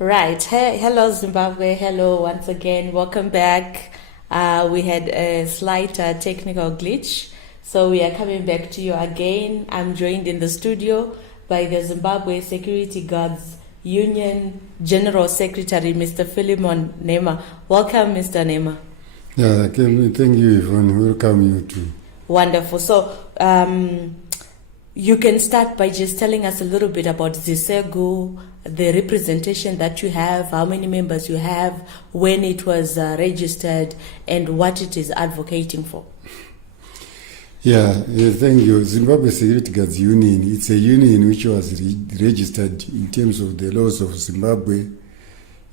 Right. Hey, hello, Zimbabwe. Hello, once again. Welcome back. We had a slight technical glitch, so we are coming back to you again. I'm joined in the studio by the Zimbabwe Security Guards Union General Secretary, Mr. Philemon Nema. Welcome, Mr. Nema. Yeah, thank you, Yvonne. Welcome you too. Wonderful. So, you can start by just telling us a little bit about ZISEGU, the representation that you have, how many members you have, when it was registered, and what it is advocating for. Thank you. Zimbabwe Security Guards Union, it's a union which was registered in terms of the laws of Zimbabwe.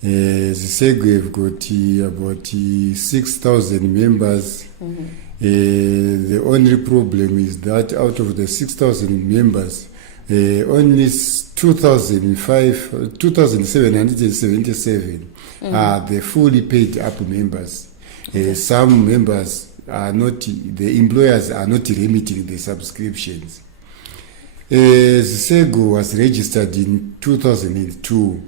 ZISEGU have got about 6,000 members. Mm-hmm. The only problem is that out of the 6,000 members, only 2,777 are the fully paid up members. Okay. Some members are not, the employers are not remitting the subscriptions. ZISEGU was registered in 2002,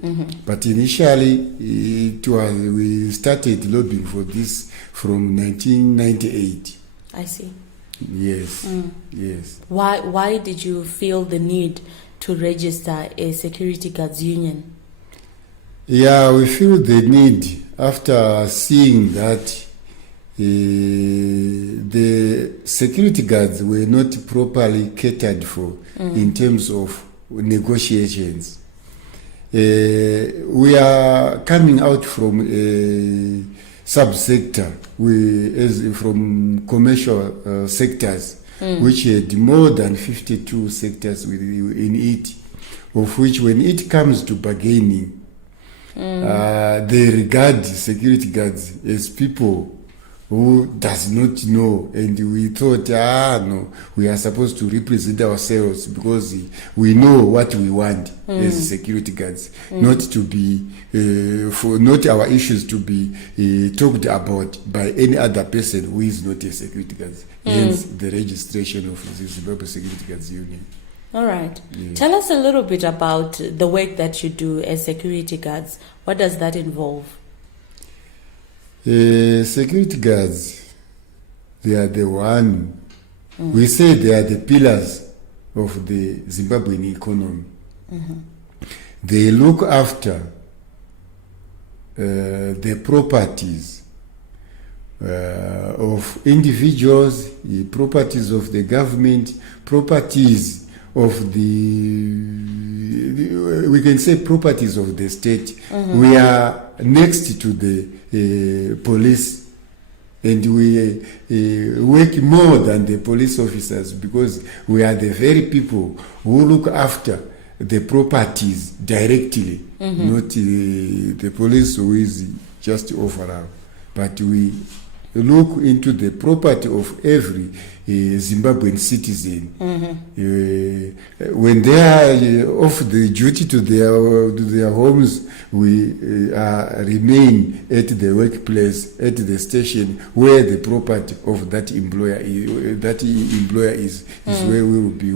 but initially we started lobbying for this from 1998. I see. Yes, yes. Why did you feel the need to register a security guards union? Yeah, we feel the need after seeing that the security guards were not properly catered for in terms of negotiations. We are coming out from a subsector, from commercial sectors, which had more than 52 sectors in it, of which when it comes to bargaining, they regard security guards as people who does not know, and we thought, no, we are supposed to represent ourselves because we know what we want as security guards, not to be, not our issues to be talked about by any other person who is not a security guard. Hence the registration of the Zimbabwe Security Guards Union. All right. Yeah. Tell us a little bit about the work that you do as security guards. What does that involve? Security guards, they are the one, we say they are the pillars of the Zimbabwean economy. They look after the properties of individuals, the properties of the government, properties of we can say properties of the state. We are next to the police, and we work more than the police officers because we are the very people who look after the properties directly, not the police who is just overall, but we look into the property of every Zimbabwean citizen. When they are off the duty to their homes, we remain at the workplace, at the station where the property of that employer is where we will be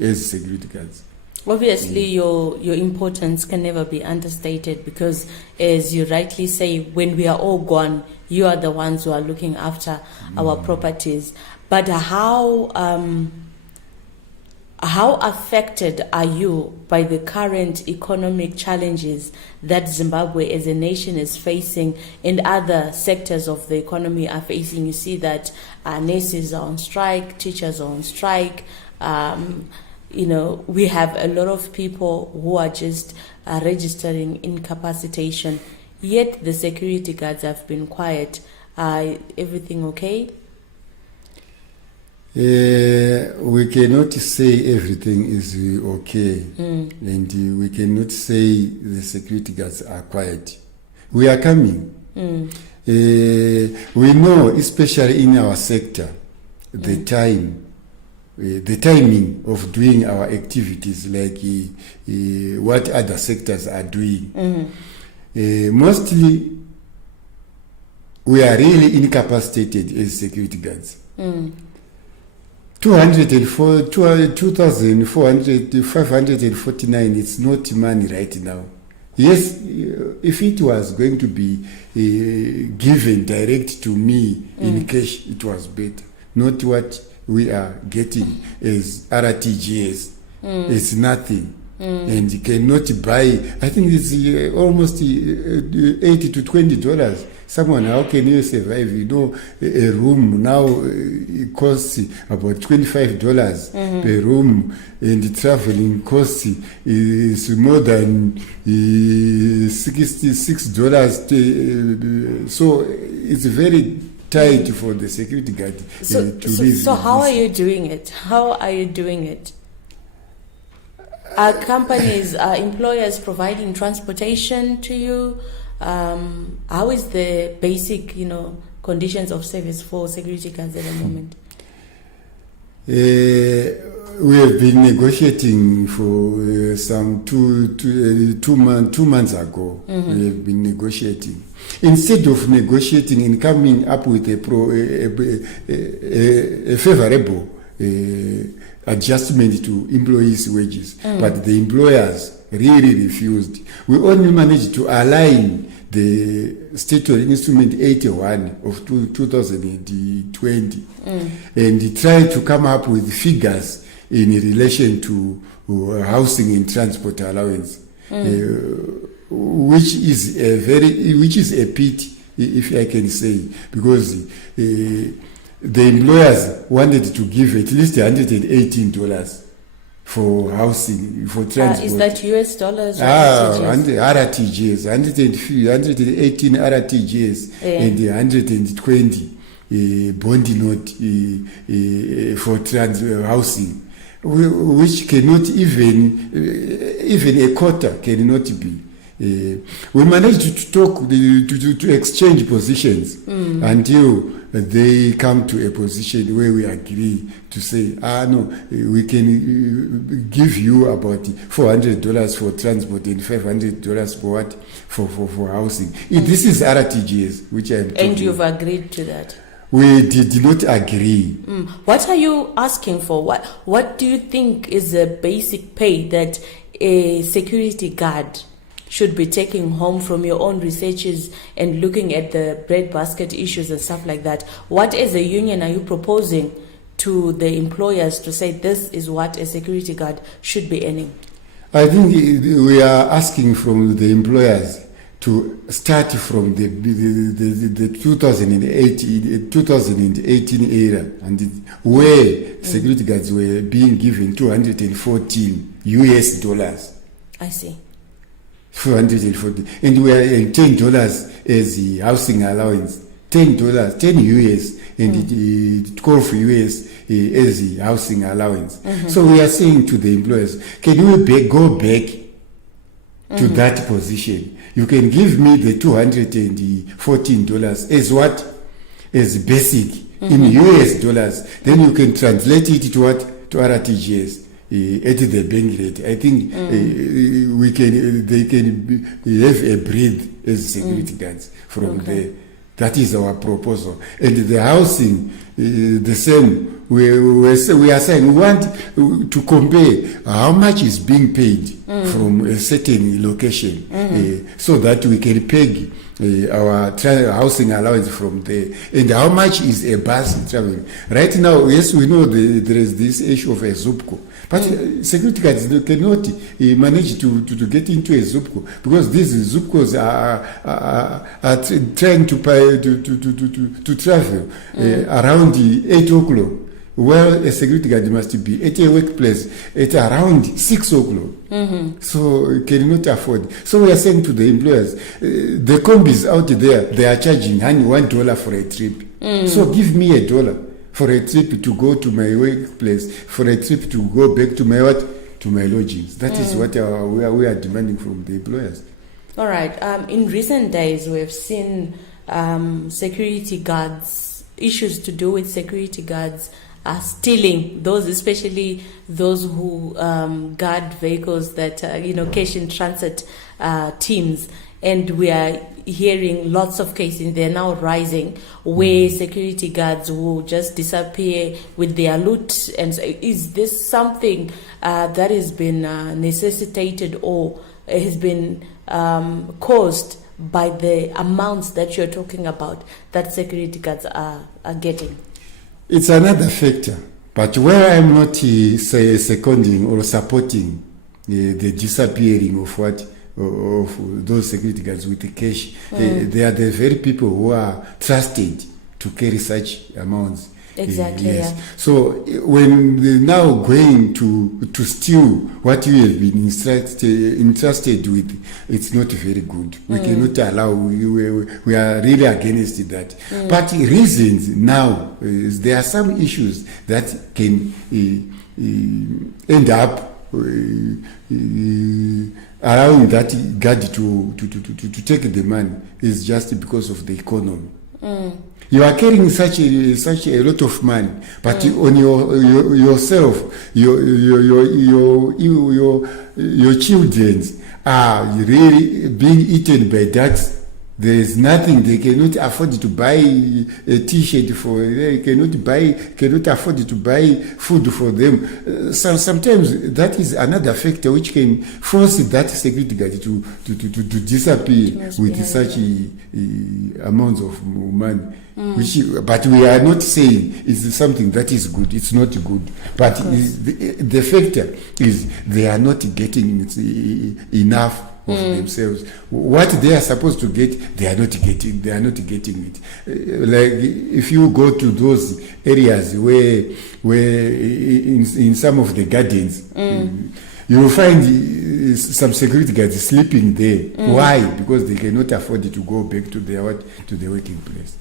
as security guards. Obviously, your importance can never be understated because, as you rightly say, when we are all gone, you are the ones who are looking after our properties. But how affected are you by the current economic challenges that Zimbabwe as a nation is facing and other sectors of the economy are facing? You see that nurses are on strike, teachers are on strike. We have a lot of people who are just registering incapacitation, yet the security guards have been quiet. Everything okay? We cannot say everything is okay, and we cannot say the security guards are quiet. We are coming. We know, especially in our sector, the timing of doing our activities, like what other sectors are doing. Mostly, we are really incapacitated as security guards. 2,549, it's not money right now. Yes, if it was going to be given direct to me in cash, it was better. Not what we are getting as RTGS. It's nothing. And you cannot buy, I think it's almost $80 to $20. Someone, how can you survive? You know, a room now it costs about $25 per room, and the traveling cost is more than $66. So it's very tight for the security guard to live. So how are you doing it? How are you doing it? Are companies, are employers providing transportation to you? How is the basic, conditions of service for security guards at the moment? We have been negotiating for some two months ago. We have been negotiating. Instead of negotiating and coming up with a favorable adjustment to employees' wages, but the employers really refused. We only managed to align the statutory instrument 81 of 2020 and try to come up with figures in relation to housing and transport allowance, which is a pity, if I can say, because the employers wanted to give at least $118 for housing, for transport. Is that US dollars or RTGS? 118 RTGS and 120 bond note for housing, which cannot even a quarter cannot be. We managed to talk, to exchange positions until they come to a position where we agree to say, no, we can give you about $400 for transport and $500 for what? For housing. This is RTGS, which I'm talking. And you've agreed to that? We did not agree. What are you asking for? What do you think is the basic pay that a security guard should be taking home from your own researches and looking at the breadbasket issues and stuff like that? What as a union are you proposing to the employers to say this is what a security guard should be earning? I think we are asking from the employers to start from the 2018 era, and where security guards were being given $214. I see. 440, and we are in $10 as the housing allowance, $10 US, and 12 US as the housing allowance. So we are saying to the employers, can we go back to that position? You can give me the $214 as what? As basic in US dollars. Then you can translate it to what? To RTGS. At the bank rate, I think they can have a breathe as security guards from there. That is our proposal. And the housing, the same. We are saying we want to compare how much is being paid from a certain location, so that we can peg our housing allowance from there, and how much is a bus traveling. Right now, yes, we know there is this issue of a ZUPCO, but security guards cannot manage to get into a ZUPCO, because these ZUPCOs are trying to travel around 8 o'clock. Well, a security guard must be at a workplace at around 6 o'clock. So you cannot afford. So we are saying to the employers, the combis out there, they are charging $1 for a trip. So give me $1 for a trip to go to my workplace, for a trip to go back to my to my lodgings. That is what we are demanding from the employers. All right. In recent days, we have seen security guards, issues to do with security guards are stealing, especially those who guard vehicles that cash in transit teams, and we are hearing lots of cases. They're now rising where security guards will just disappear with their loot. And so is this something that has been necessitated or has been caused by the amounts that you're talking about that security guards are getting? It's another factor. But where I'm not seconding or supporting the disappearing of those security guards with the cash, they are the very people who are trusted to carry such amounts. Exactly. Yes. Yeah. So when they're now going to steal what you have been entrusted with, it's not very good. We cannot allow. We are really against that. But reasons now there are some issues that can end up allowing that guard to take the money is just because of the economy. You are carrying such a lot of money, but on yourself, your children are really being eaten by that. There is nothing. They cannot afford to buy a T-shirt for. They cannot afford to buy food for them. Sometimes that is another factor which can force that security guard to disappear with such amounts of money. But we are not saying it's something that is good. It's not good. But the factor is they are not getting enough of themselves. What they are supposed to get, they are not getting. They are not getting it. Like if you go to those areas where in some of the gardens, you will find some security guards sleeping there. Why? Because they cannot afford to go back to the working place.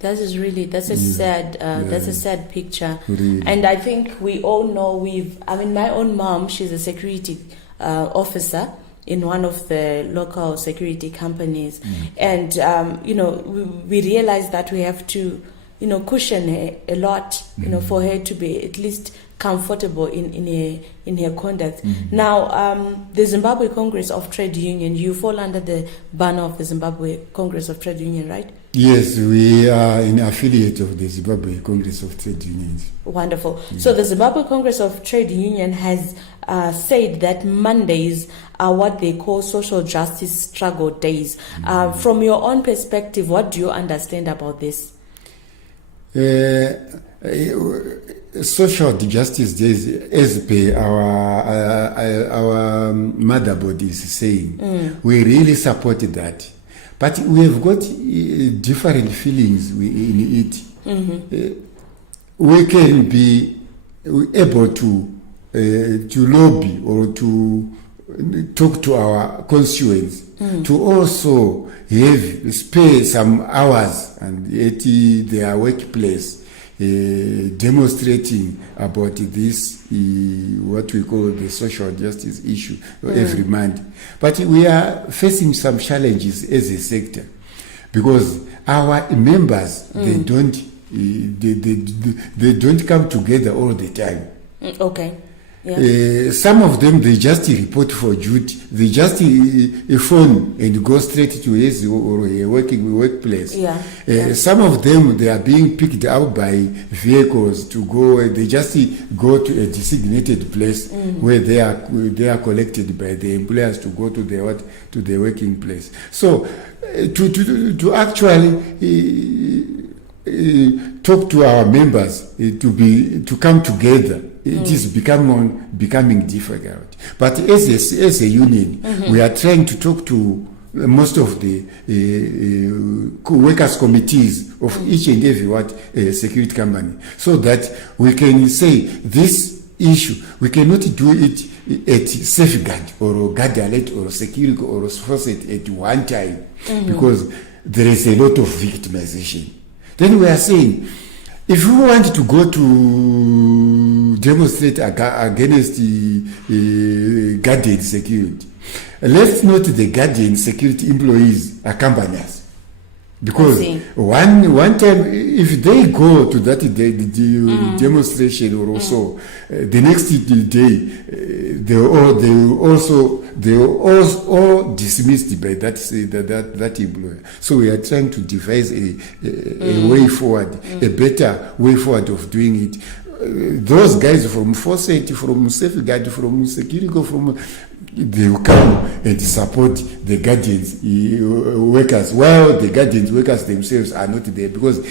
That's a sad picture. Really. And I think we all know my own mom, she's a security officer in one of the local security companies. And, we realized that we have to, cushion her a lot, for her to be at least comfortable in her conduct. Now, the Zimbabwe Congress of Trade Union, you fall under the banner of the Zimbabwe Congress of Trade Union, right? Yes, we are an affiliate of the Zimbabwe Congress of Trade Unions. Wonderful. So the Zimbabwe Congress of Trade Union has said that Mondays are what they call social justice struggle days. From your own perspective, what do you understand about this? Social justice days, as per our motherboard is saying, we really support that. But we have got different feelings in it. We can be able to lobby or to talk to our constituents to also spare some hours and at their workplace demonstrating about this what we call the social justice issue every month. But we are facing some challenges as a sector because our members they don't come together all the time. Okay. Yeah. Some of them they just report for duty. They just phone and go straight to his or a workplace. Some of them they are being picked up by vehicles to go. They just go to a designated place where they are collected by the employers to go to the working place. So to actually talk to our members to come together. It is becoming difficult. But as a union, we are trying to talk to most of the workers' committees of each and every security company, so that we can say this issue, we cannot do it at safeguard or guard alert or security or faucet at one time because there is a lot of victimization. Then we are saying, if we want to go to demonstrate against the guardian security, let's not the guardian security employees accompany us. Because one time, if they go to that demonstration or so, the next day they will all dismissed by that employer. So we are trying to devise a way forward, a better way forward of doing it. Those guys from Fawcett, from Safeguard, from Security, they will come and support the guardians workers, while the guardians workers themselves are not there, because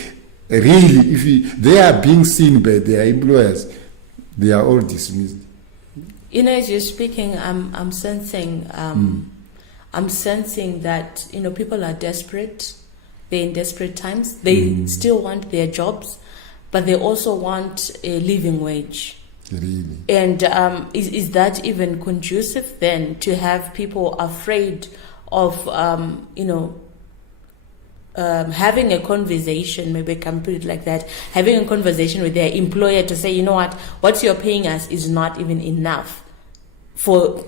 really, if they are being seen by their employers, they are all dismissed. As you're speaking, I'm sensing that people are desperate. They're in desperate times. They still want their jobs, but they also want a living wage. Really. And is that even conducive then to have people afraid of having a conversation? Maybe I can put it like that: having a conversation with their employer to say, what you're paying us is not even enough to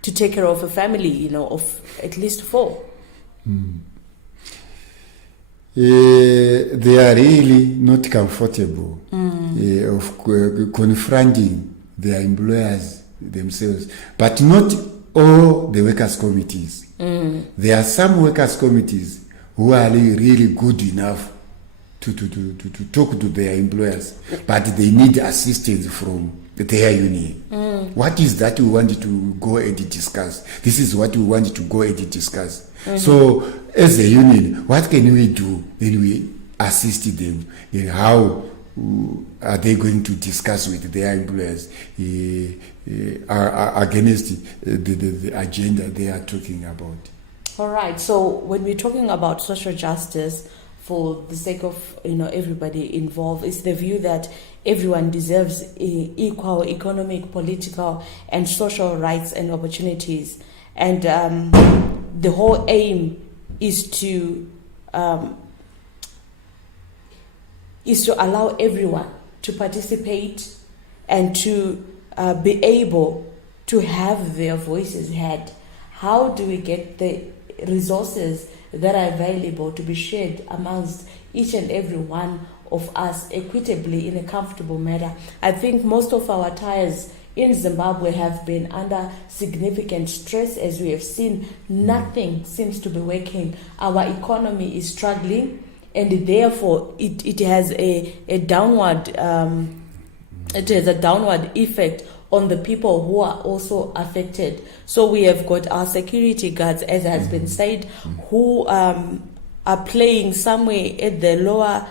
take care of a family, of at least 4. They are really not comfortable of confronting their employers themselves, but not all the workers' committees. There are some workers' committees who are really good enough to talk to their employers, but they need assistance from their union. What is that we want to go and discuss? This is what we want to go and discuss. So as a union, what can we do? Then we assist them in how are they going to discuss with their employers against the agenda they are talking about. All right. So when we're talking about social justice, for the sake of everybody involved, is the view that everyone deserves equal economic, political, and social rights and opportunities, and the whole aim is to allow everyone to participate and to be able to have their voices heard. How do we get the resources that are available to be shared amongst each and every one of us equitably in a comfortable manner? I think most of our tires in Zimbabwe have been under significant stress. As we have seen, nothing seems to be working. Our economy is struggling, and therefore it has a downward effect on the people who are also affected. So we have got our security guards, as has been said, who are playing somewhere at the lower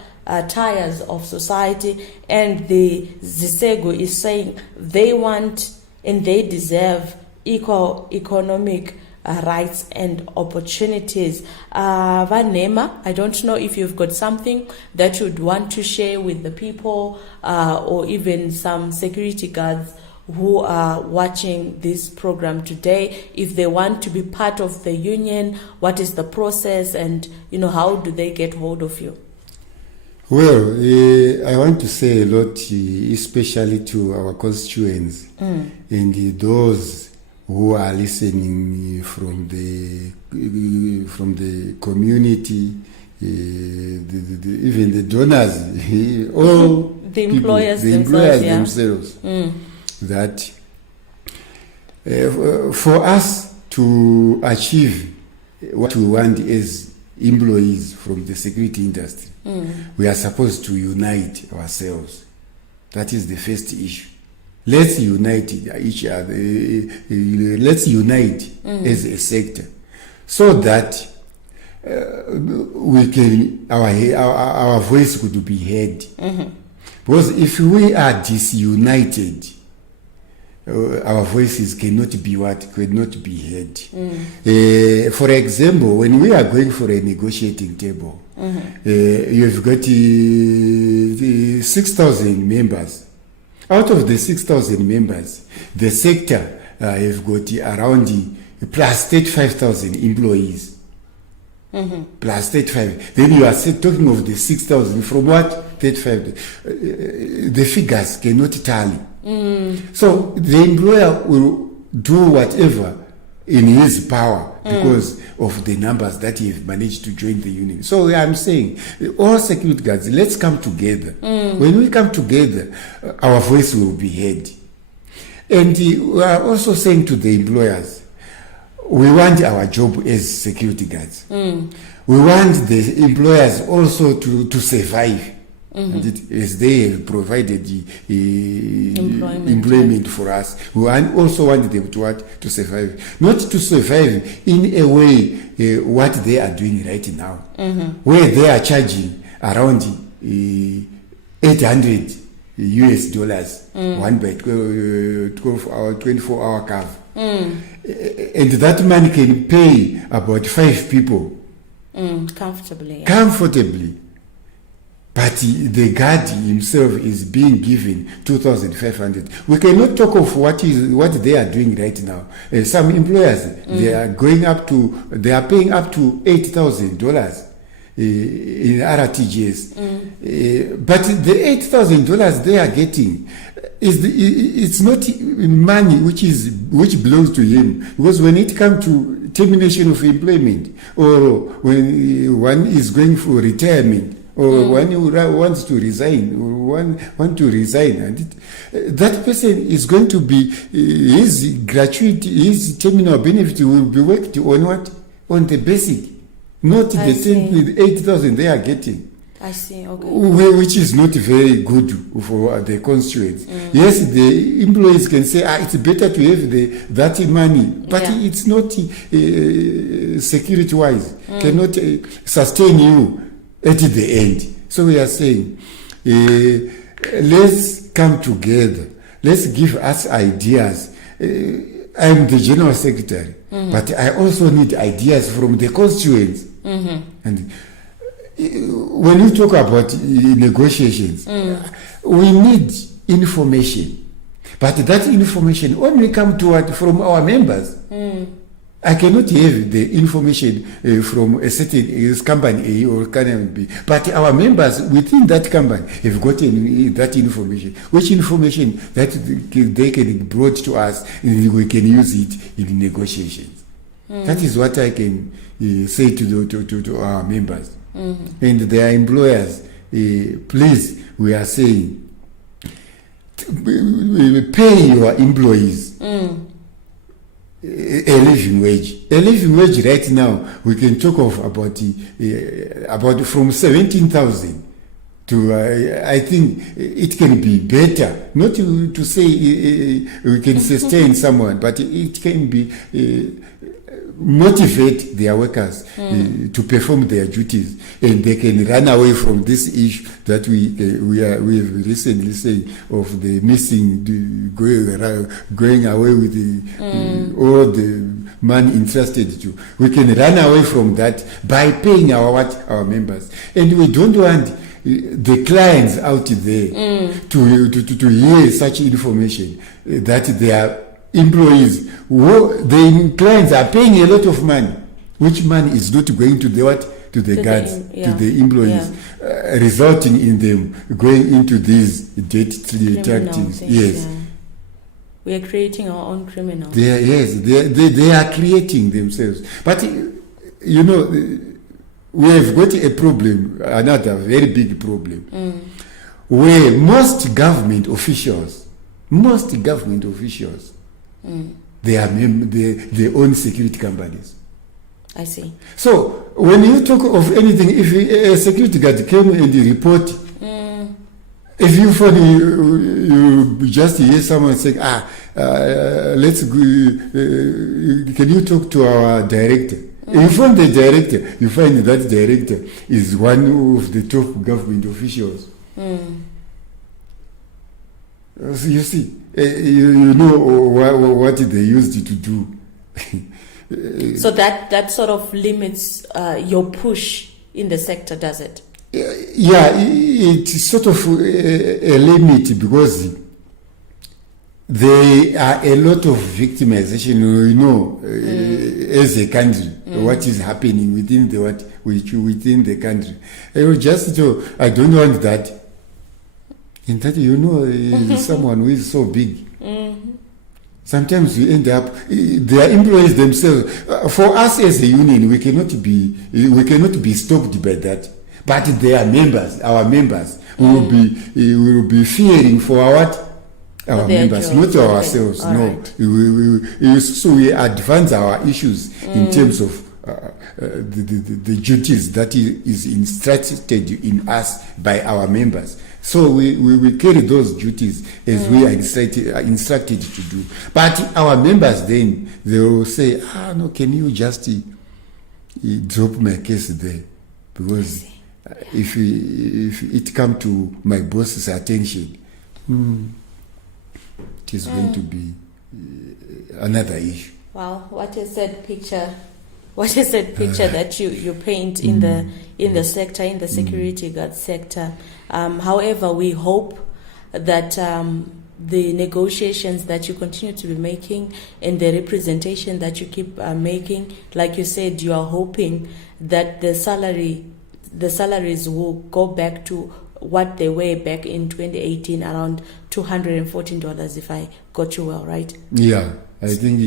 tiers of society, and the ZISEGU is saying they want and they deserve equal economic rights and opportunities. Vanema, I don't know if you've got something that you'd want to share with the people, or even some security guards who are watching this program today. If they want to be part of the union, what is the process, and how do they get hold of you? Well, I want to say a lot, especially to our constituents and those who are listening from the community, even the donors, all the employers themselves, that for us to achieve what we want as employees from the security industry, we are supposed to unite ourselves. That is the first issue. Let's unite each other. Let's unite as a sector, so that we can our voice could be heard. Because if we are disunited, our voices cannot be heard. For example, when we are going for a negotiating table, you've got 6,000 members. Out of the 6,000 members, the sector have got around plus 35,000 employees. Plus 35. Then you are talking of the 6,000 from what? 35. The figures cannot tally. So the employer will do whatever in his power because of the numbers that he have managed to join the union. So I'm saying, all security guards, let's come together. When we come together, our voice will be heard. And we are also saying to the employers, we want our job as security guards. We want the employers also to survive. And as they have provided employment for us, we also want them to what? To survive. Not to survive in a way what they are doing right now, where they are charging around $800 US, one by 12-hour, 24-hour curve. And that money can pay about 5 people comfortably. Yeah. Comfortably. But the guard himself is being given 2,500. We cannot talk of what they are doing right now. Some employers, they are paying up to $8,000 in RTGS. But the $8,000 they are getting it's not money which belongs to him, because when it comes to termination of employment, or when one is going for retirement, or one who wants to resign, or want to resign, and that person is going to be his gratuity, his terminal benefit will be worked on what? On the basic, not the 8,000 they are getting. I see. Okay. Which is not very good for the constituents. Yes, the employees can say, it's better to have that money, but it's not security-wise, cannot sustain you at the end. So we are saying, let's come together. Let's give us ideas. I'm the general secretary, but I also need ideas from the constituents. And when you talk about negotiations, we need information, but that information only comes from our members. I cannot have the information from a certain company A or company B, but our members within that company have gotten that information. Which information that they can brought to us, and we can use it in negotiations. That is what I can say to our members. And their employers, please, we are saying, pay your employees a living wage. A living wage right now, we can talk of about from 17,000 to I think it can be better. Not to say we can sustain someone, but it can be motivate their workers to perform their duties, and they can run away from this issue that we have recently saying of the missing, going away with all the money entrusted to. We can run away from that by paying our members, and we don't want the clients out there to hear such information that they are employees, the clients are paying a lot of money, which money is not going to the guards, to the employees, resulting in them going into these debt tactics. Yes, we are creating our own criminals. They are creating themselves. But we have got a problem, another very big problem, where most government officials, they own security companies. I see. So when you talk of anything, if a security guard came and report, if you find you just hear someone saying, let's go, can you talk to our director? You find the director, you find that director is one of the top government officials. So you see, you know what they used to do. So that sort of limits your push in the sector, does it? Yeah, it's sort of a limit, because there are a lot of victimization, as a country, what is happening within the country. I don't want that. In that, someone who is so big. Sometimes you end up, their employees themselves. For us as a union, we cannot be stopped by that. But their members, our members, will be fearing for our members, not ourselves. No, right. So we advance our issues in terms of the duties that is instructed in us by our members. So we carry those duties as we are instructed to do. But our members then, they will say, no, can you just drop my case there? Because if it come to my boss's attention, it is going to be another issue. Wow, what is that picture? What is that picture that you paint in the sector, in the security guard sector? However, we hope that the negotiations that you continue to be making and the representation that you keep making, like you said, you are hoping that the salaries will go back to what they were back in 2018, around $214, if I got you well, right? Yeah. I think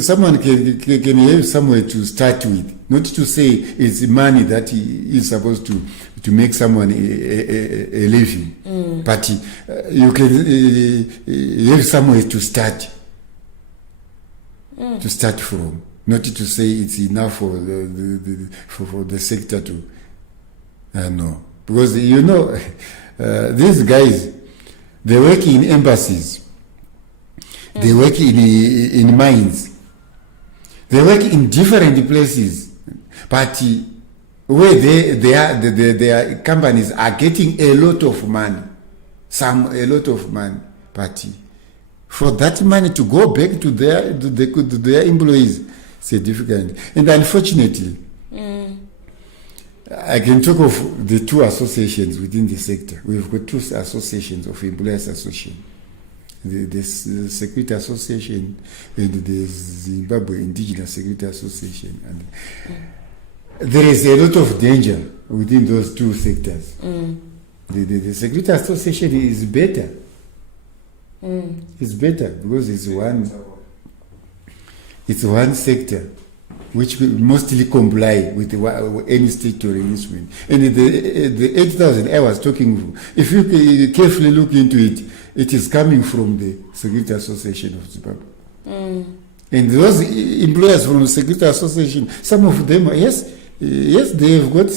someone can have somewhere to start with, not to say it's money that is supposed to make someone a living, but you can have somewhere to start from, not to say it's enough for the sector to no, because these guys, they work in embassies. They work in mines. They work in different places, but where their companies are getting a lot of money, but for that money to go back to their employees, it's difficult. And unfortunately, I can talk of the two associations within the sector. We've got two associations of employers association. The Security Association and the Zimbabwe Indigenous Security Association. And there is a lot of danger within those two sectors. The Security Association is better. It's better because it's one sector which mostly comply with any state arrangement. And the 8,000 I was talking, if you carefully look into it, it is coming from the Security Association of Zimbabwe. And those employers from the Security Association, some of them, yes, they have got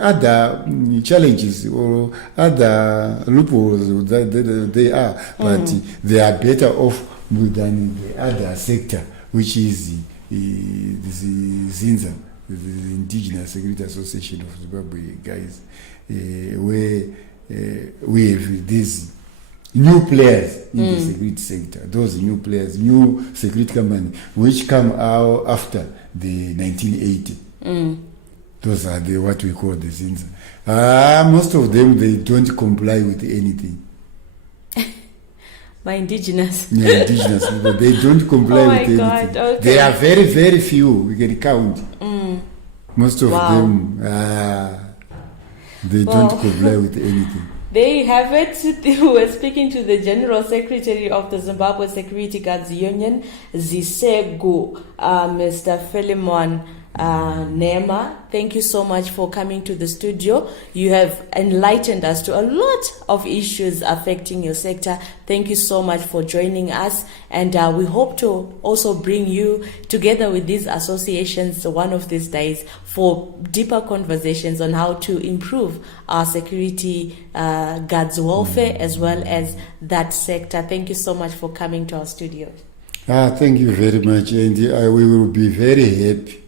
other challenges or other loopholes that they are, but they are better off than the other sector, which is the ZINZA, the Indigenous Security Association of Zimbabwe guys, where we have these new players in the security sector. Those new players, new security companies, which come out after the 1980. Those are what we call the ZINZA. Most of them, they don't comply with anything. By indigenous. Yeah, indigenous people. They don't comply with anything. God, okay. They are very, very few. We can count. Most of them, they don't comply with anything. There you have it. We were speaking to the General Secretary of the Zimbabwe Security Guards Union, ZISEGU, Mr. Philemon Nema. Thank you so much for coming to the studio. You have enlightened us to a lot of issues affecting your sector. Thank you so much for joining us, and we hope to also bring you together with these associations one of these days for deeper conversations on how to improve our security guards' welfare as well as that sector. Thank you so much for coming to our studio. Thank you very much, and we will be very happy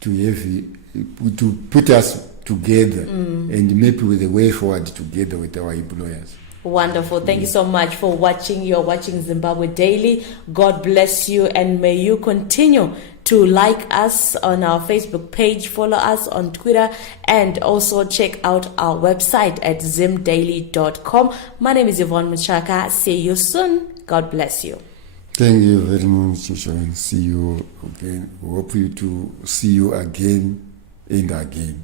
to put us together and maybe with a way forward together with our employers. Wonderful. Thank you so much for watching. You're watching Zimbabwe Daily. God bless you, and may you continue to like us on our Facebook page, follow us on Twitter, and also check out our website at zimdaily.com. My name is Yvonne Muchaka. See you soon. God bless you. Thank you very much, and see you again. We hope to see you again and again.